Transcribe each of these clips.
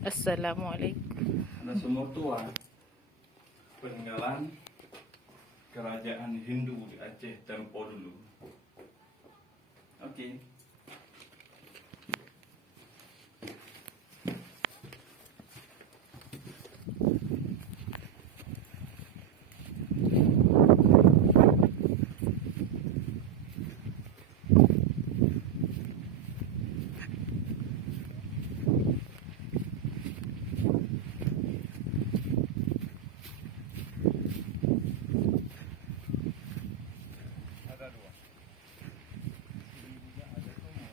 Assalamualaikum. Ada sumur tua peninggalan kerajaan Hindu di Aceh tempo dulu. Oke. Ada dua. Ini juga ada sumur.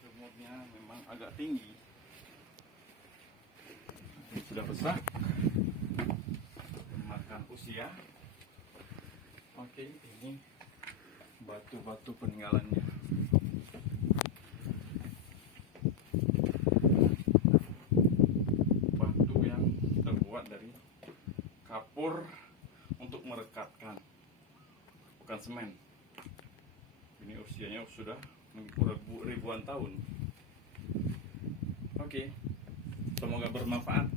Sumurnya memang agak tinggi. Sudah besar. Makan usia. Oke, ini batu-batu peninggalannya. Batu yang terbuat dari kapur untuk merekatkan, bukan semen. Ini usianya sudah ribuan tahun. Oke, semoga bermanfaat.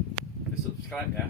Di subscribe ya.